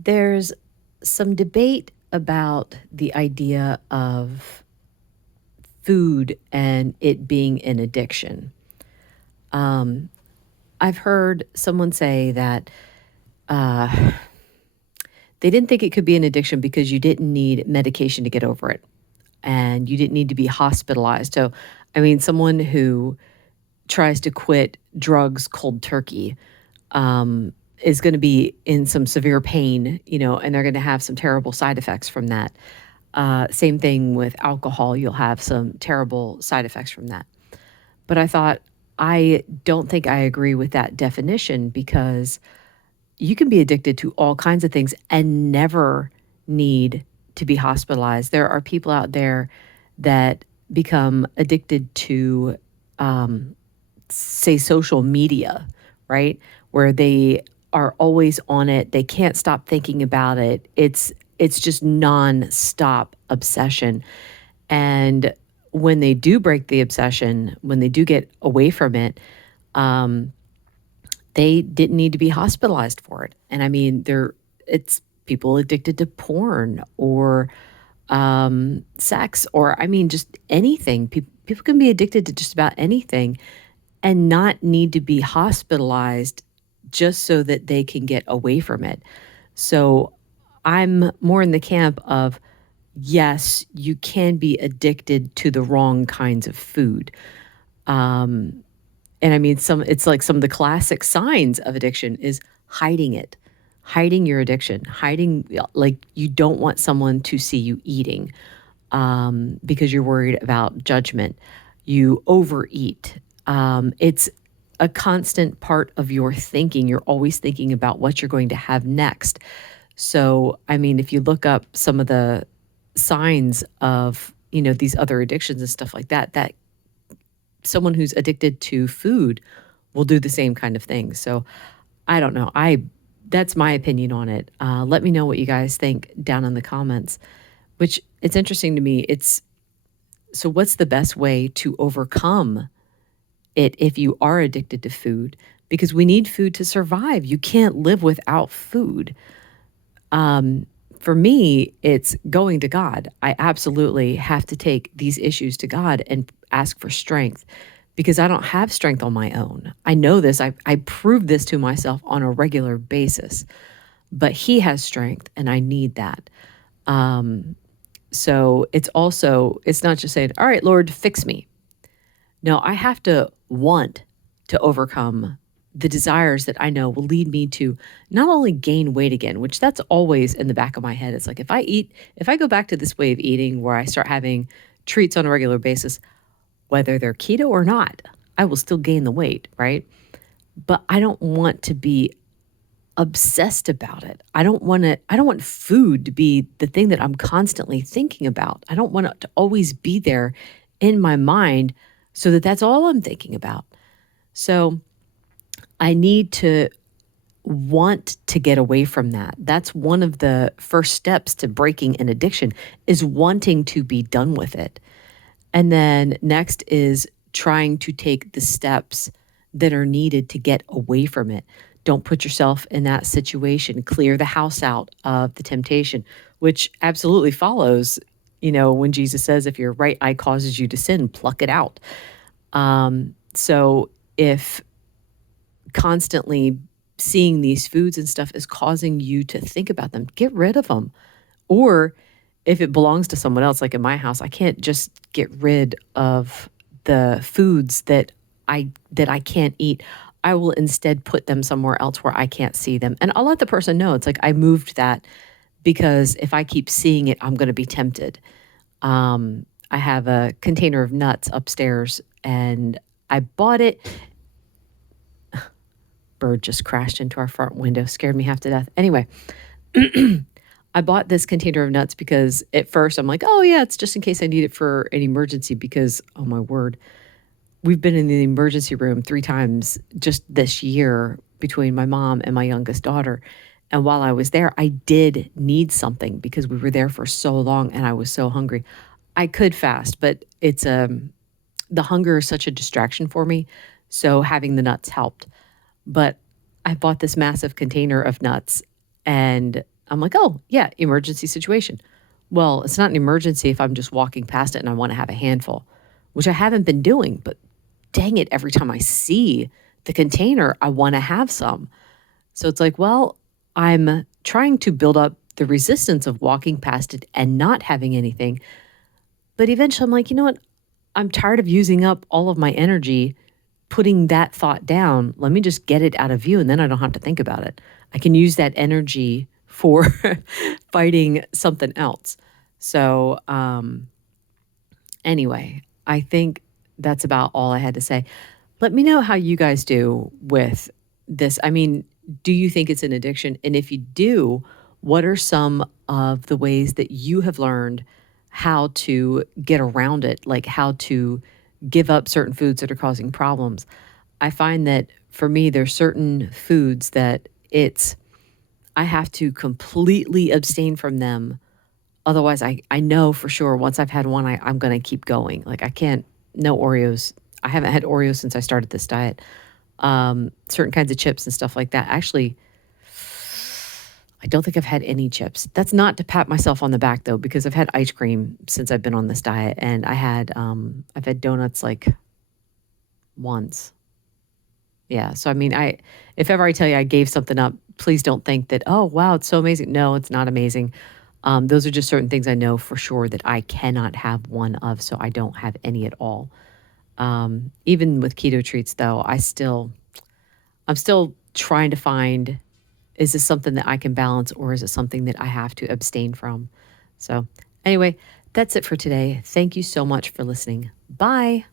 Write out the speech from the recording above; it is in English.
There's some debate about the idea of food and it being an addiction. Um, I've heard someone say that uh, they didn't think it could be an addiction because you didn't need medication to get over it and you didn't need to be hospitalized. So, I mean, someone who tries to quit drugs cold turkey is going to be in some severe pain, and they're going to have some terrible side effects from that. Same thing with alcohol. You'll have some terrible side effects from that. But I thought, I don't think I agree with that definition because you can be addicted to all kinds of things and never need to be hospitalized. There are people out there that become addicted to, say, social media, right? Where they are always on it. They can't stop thinking about it. It's just nonstop obsession. And when they do break the obsession, when they do get away from it, um, they didn't need to be hospitalized for it. And I mean, it's people addicted to porn or sex, or I mean, just anything. People can be addicted to just about anything and not need to be hospitalized just so that they can get away from it. So I'm more in the camp of yes, you can be addicted to the wrong kinds of food. Um, and I mean, it's like some of the classic signs of addiction is hiding it, hiding your addiction, hiding like you don't want someone to see you eating because you're worried about judgment. You overeat. It's a constant part of your thinking. You're always thinking about what you're going to have next. So, I mean, if you look up some of the signs of, these other addictions and stuff like that, that someone who's addicted to food will do the same kind of thing. So, I don't know. That's my opinion on it. Let me know what you guys think down in the comments. Which it's interesting to me. It's so what's the best way to overcome it if you are addicted to food? Because we need food to survive. You can't live without food. Um, for me, it's going to God. I absolutely have to take these issues to God and ask for strength because I don't have strength on my own. I know this. I prove this to myself on a regular basis, but He has strength and I need that. Um, so it's not just saying, all right, Lord, fix me. No, I have to want to overcome the desires that I know will lead me to not only gain weight again, which that's always in the back of my head. It's like if I go back to this way of eating where I start having treats on a regular basis, whether they're keto or not, I will still gain the weight, right? But I don't want to be obsessed about it. I don't want food to be the thing that I'm constantly thinking about. I don't want it to always be there in my mind so that that's all I'm thinking about. So I need to want to get away from that. That's one of the first steps to breaking an addiction is wanting to be done with it. And then next is trying to take the steps that are needed to get away from it. Don't put yourself in that situation. Clear the house out of the temptation, which absolutely follows, when Jesus says, if your right eye causes you to sin, pluck it out. So if constantly seeing these foods and stuff is causing you to think about them, get rid of them. Or if it belongs to someone else, like in my house, I can't just get rid of the foods that I can't eat. I will instead put them somewhere else where I can't see them. And I'll let the person know. It's like I moved that because if I keep seeing it, I'm going to be tempted. I have a container of nuts upstairs and I bought it. Bird just crashed into our front window, scared me half to death. Anyway, I bought this container of nuts because at first I'm like, oh yeah, it's just in case I need it for an emergency because, oh my word, we've been in the emergency room 3 times just this year between my mom and my youngest daughter. And while I was there, I did need something because we were there for so long and I was so hungry. I could fast, but the hunger is such a distraction for me. So having the nuts helped. But I bought this massive container of nuts and I'm like, oh, yeah, emergency situation. Well, it's not an emergency if I'm just walking past it and I want to have a handful, which I haven't been doing. But dang it, every time I see the container, I want to have some. So it's like, well, I'm trying to build up the resistance of walking past it and not having anything. But eventually I'm like, you know what? I'm tired of using up all of my energy putting that thought down. Let me just get it out of view and then I don't have to think about it. I can use that energy for fighting something else. So, anyway, I think that's about all I had to say. Let me know how you guys do with this. I mean, do you think it's an addiction? And if you do, what are some of the ways that you have learned how to get around it? Like how to give up certain foods that are causing problems? I find that for me, there's certain foods that I have to completely abstain from them. Otherwise, I know for sure once I've had one, I'm going to keep going. Like I can't, no Oreos. I haven't had Oreos since I started this diet. Certain kinds of chips and stuff like that. Actually, I don't think I've had any chips. That's not to pat myself on the back though, because I've had ice cream since I've been on this diet, and I've had donuts like once. Yeah. So I mean, if ever I tell you I gave something up, please don't think that, oh wow, it's so amazing. No, it's not amazing. Those are just certain things I know for sure that I cannot have one of, so I don't have any at all. Even with keto treats though, I'm still trying to find, is this something that I can balance or is it something that I have to abstain from? So anyway, that's it for today. Thank you so much for listening. Bye.